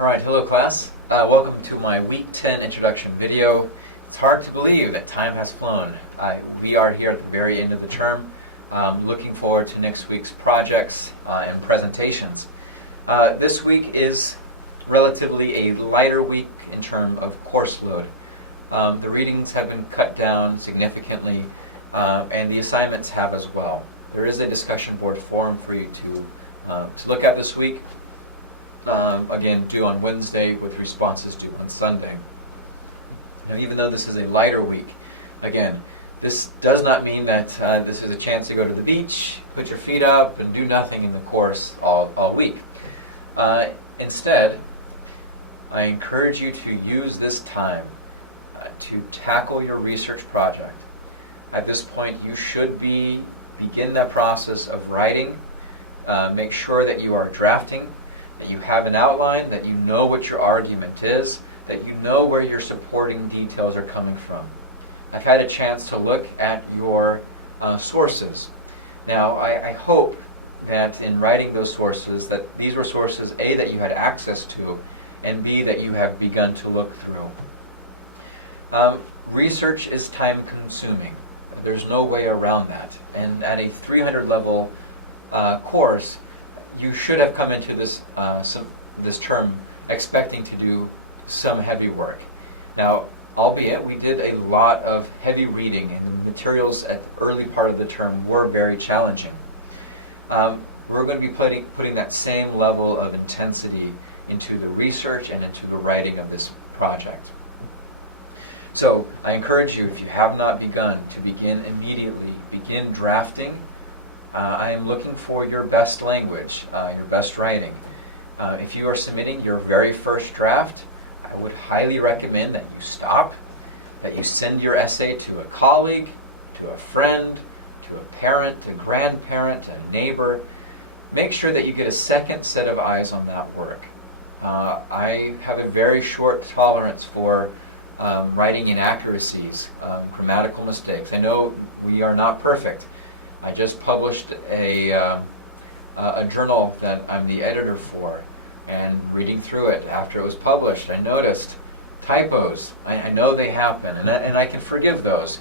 Alright, hello class. Welcome to my Week 10 introduction video. It's hard to believe that time has flown. We are here at the very end of the term. Looking forward to next week's projects and presentations. This week is relatively a lighter week in terms of course load. The readings have been cut down significantly, and the assignments have as well. There is a discussion board forum for you to look at this week. Again, due on Wednesday with responses due on Sunday. Now, even though this is a lighter week, again, this does not mean that this is a chance to go to the beach, put your feet up, and do nothing in the course all week. Instead, I encourage you to use this time to tackle your research project. At this point, you should begin that process of writing. Make sure that you are drafting, that you have an outline, that you know what your argument is, that you know where your supporting details are coming from. I've had a chance to look at your sources. Now, I hope that in writing those sources, that these were sources, A, that you had access to, and B, that you have begun to look through. Research is time-consuming. There's no way around that. And at a 300 level course, you should have come into this term expecting to do some heavy work. Now, albeit we did a lot of heavy reading, and the materials at the early part of the term were very challenging. We're going to be putting that same level of intensity into the research and into the writing of this project. So I encourage you, if you have not begun, to begin immediately. Begin drafting. I am looking for your best language, your best writing. If you are submitting your very first draft, I would highly recommend that you stop, that you send your essay to a colleague, to a friend, to a parent, a grandparent, a neighbor. Make sure that you get a second set of eyes on that work. I have a very short tolerance for writing inaccuracies, grammatical mistakes. I know we are not perfect. I just published a journal that I'm the editor for, and reading through it after it was published, I noticed typos. I know they happen, and I can forgive those.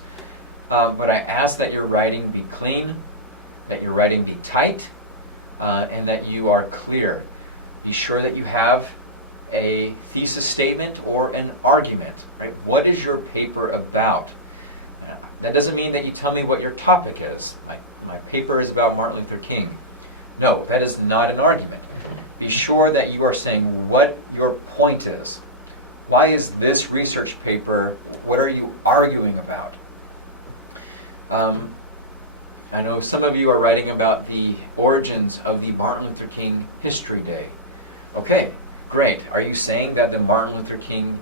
But I ask that your writing be clean, that your writing be tight, and that you are clear. Be sure that you have a thesis statement or an argument. Right? What is your paper about? That doesn't mean that you tell me what your topic is. My paper is about Martin Luther King. No, that is not an argument. Be sure that you are saying what your point is. Why is this research paper, what are you arguing about? I know some of you are writing about the origins of the Martin Luther King History Day. Okay, great. Are you saying that the Martin Luther King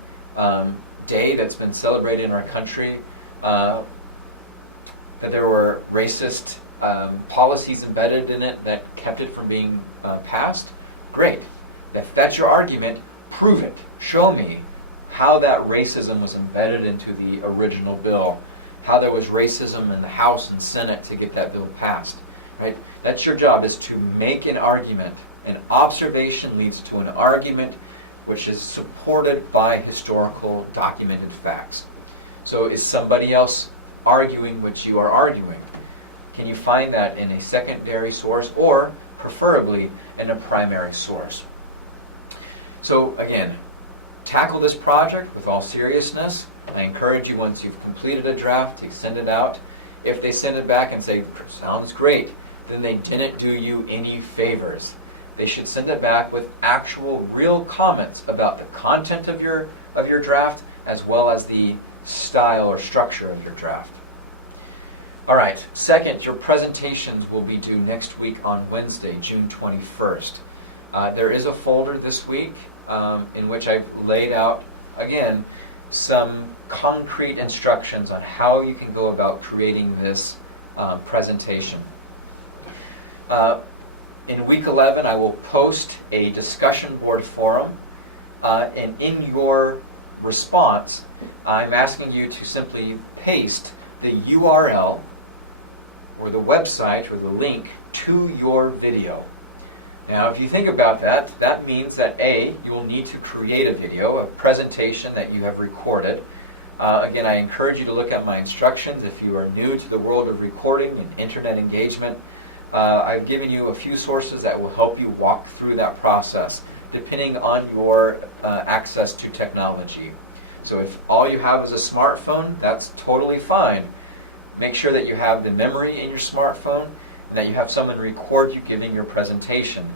Day that's been celebrated in our country, that there were racist policies embedded in it that kept it from being passed? Great. If that's your argument, prove it. Show me how that racism was embedded into the original bill, how there was racism in the House and Senate to get that bill passed. Right? That's your job, is to make an argument. An observation leads to an argument which is supported by historical documented facts. So is somebody else arguing what you are arguing? Can you find that in a secondary source, or preferably in a primary source? So again, tackle this project with all seriousness. I encourage you, once you've completed a draft, to send it out. If they send it back and say, sounds great, then they didn't do you any favors. They should send it back with actual real comments about the content of your draft, as well as the style or structure of your draft. All right, second, your presentations will be due next week on Wednesday, June 21st. There is a folder this week in which I've laid out, again, some concrete instructions on how you can go about creating this presentation. In week 11, I will post a discussion board forum, and in your response, I'm asking you to simply paste the URL or the website or the link to your video. Now, if you think about that, that means that A, you will need to create a video, a presentation that you have recorded. Again, I encourage you to look at my instructions if you are new to the world of recording and internet engagement. I've given you a few sources that will help you walk through that process, depending on your access to technology. So if all you have is a smartphone, that's totally fine. Make sure that you have the memory in your smartphone and that you have someone record you giving your presentation.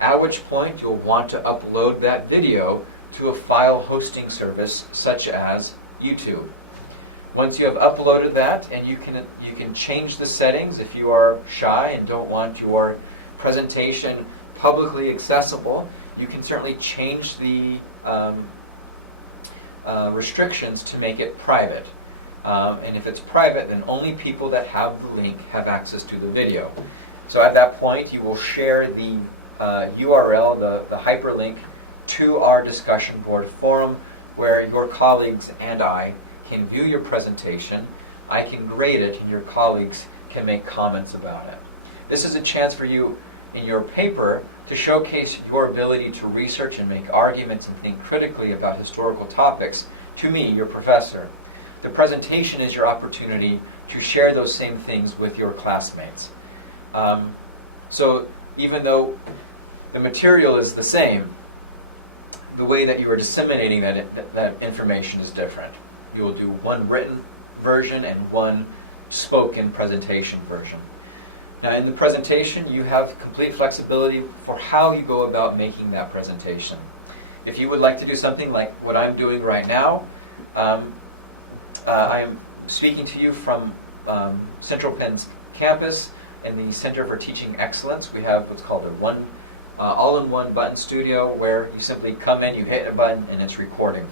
At which point you'll want to upload that video to a file hosting service such as YouTube. Once you have uploaded that, and you can change the settings if you are shy and don't want your presentation publicly accessible, you can certainly change the restrictions to make it private. And if it's private, then only people that have the link have access to the video. So at that point, you will share the URL, the hyperlink, to our discussion board forum, where your colleagues and I can view your presentation, I can grade it, and your colleagues can make comments about it. This is a chance for you in your paper to showcase your ability to research and make arguments and think critically about historical topics to me, your professor. The presentation is your opportunity to share those same things with your classmates. So even though the material is the same, the way that you are disseminating that information is different. You will do one written version and one spoken presentation version. Now in the presentation, you have complete flexibility for how you go about making that presentation. If you would like to do something like what I'm doing right now, I am speaking to you from Central Penn's campus in the Center for Teaching Excellence. We have what's called a all-in-one button studio, where you simply come in, you hit a button, and it's recording.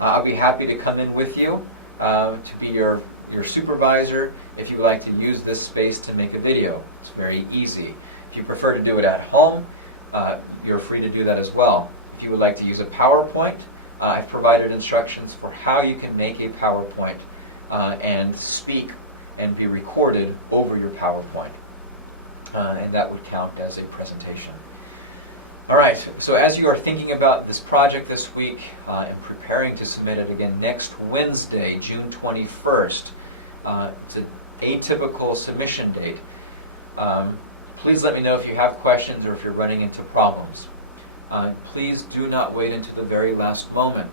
I'll be happy to come in with you to be your supervisor if you would like to use this space to make a video. It's very easy. If you prefer to do it at home, you're free to do that as well. If you would like to use a PowerPoint, I've provided instructions for how you can make a PowerPoint and speak and be recorded over your PowerPoint. And that would count as a presentation. All right, so as you are thinking about this project this week and preparing to submit it again next Wednesday, June 21st, it's an atypical submission date. Please let me know if you have questions or if you're running into problems. Please do not wait until the very last moment.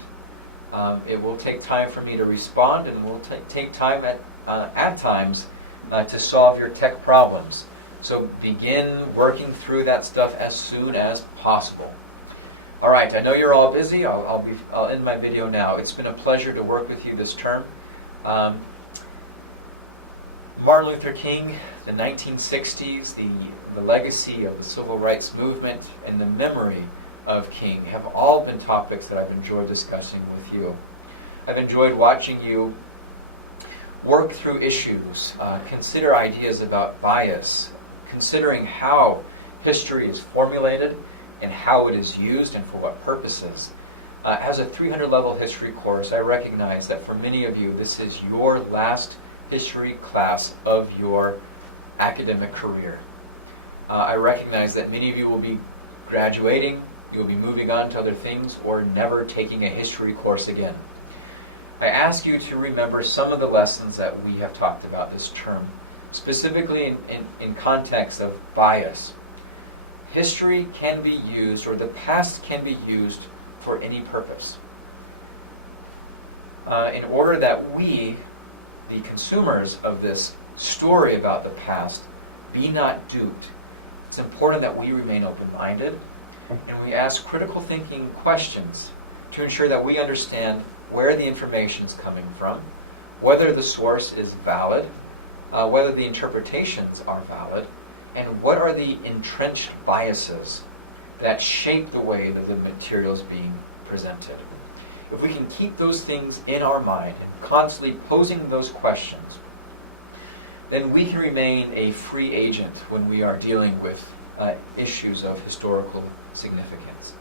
It will take time for me to respond, and it will take time at times to solve your tech problems. So begin working through that stuff as soon as possible. All right, I know you're all busy. I'll end my video now. It's been a pleasure to work with you this term. Martin Luther King, the 1960s, the legacy of the civil rights movement, and the memory of King have all been topics that I've enjoyed discussing with you. I've enjoyed watching you work through issues, consider ideas about bias, considering how history is formulated and how it is used and for what purposes. As a 300-level history course, I recognize that for many of you, this is your last history class of your academic career. I recognize that many of you will be graduating, you'll be moving on to other things, or never taking a history course again. I ask you to remember some of the lessons that we have talked about this term, specifically in context of bias. History can be used, or the past can be used for any purpose. In order that we, the consumers of this story about the past, be not duped, it's important that we remain open-minded and we ask critical thinking questions to ensure that we understand where the information is coming from, whether the source is valid, whether the interpretations are valid, and what are the entrenched biases that shape the way that the material is being presented. If we can keep those things in our mind and constantly posing those questions, then we can remain a free agent when we are dealing with issues of historical significance.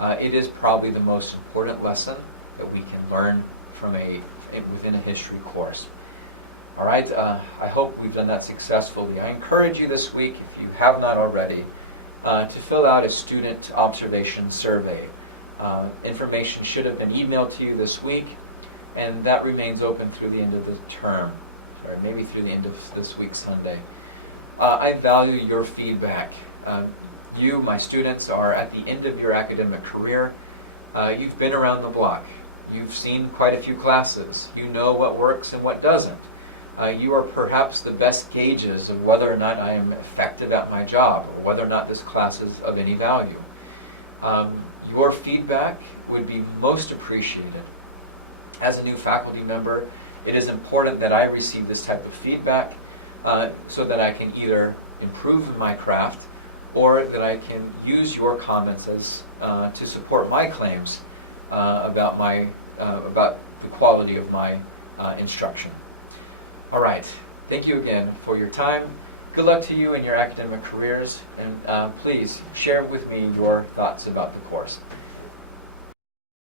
It is probably the most important lesson that we can learn from within a history course. All right, I hope we've done that successfully. I encourage you this week, if you have not already, to fill out a student observation survey. Information should have been emailed to you this week, and that remains open through the end of the term, or maybe through the end of this week's Sunday. I value your feedback. You, my students, are at the end of your academic career. You've been around the block. You've seen quite a few classes. You know what works and what doesn't. You are perhaps the best gauges of whether or not I am effective at my job, or whether or not this class is of any value. Your feedback would be most appreciated. As a new faculty member, it is important that I receive this type of feedback so that I can either improve my craft or that I can use your comments as to support my claims about the quality of my instruction. All right. Thank you again for your time. Good luck to you in your academic careers, and please share with me your thoughts about the course.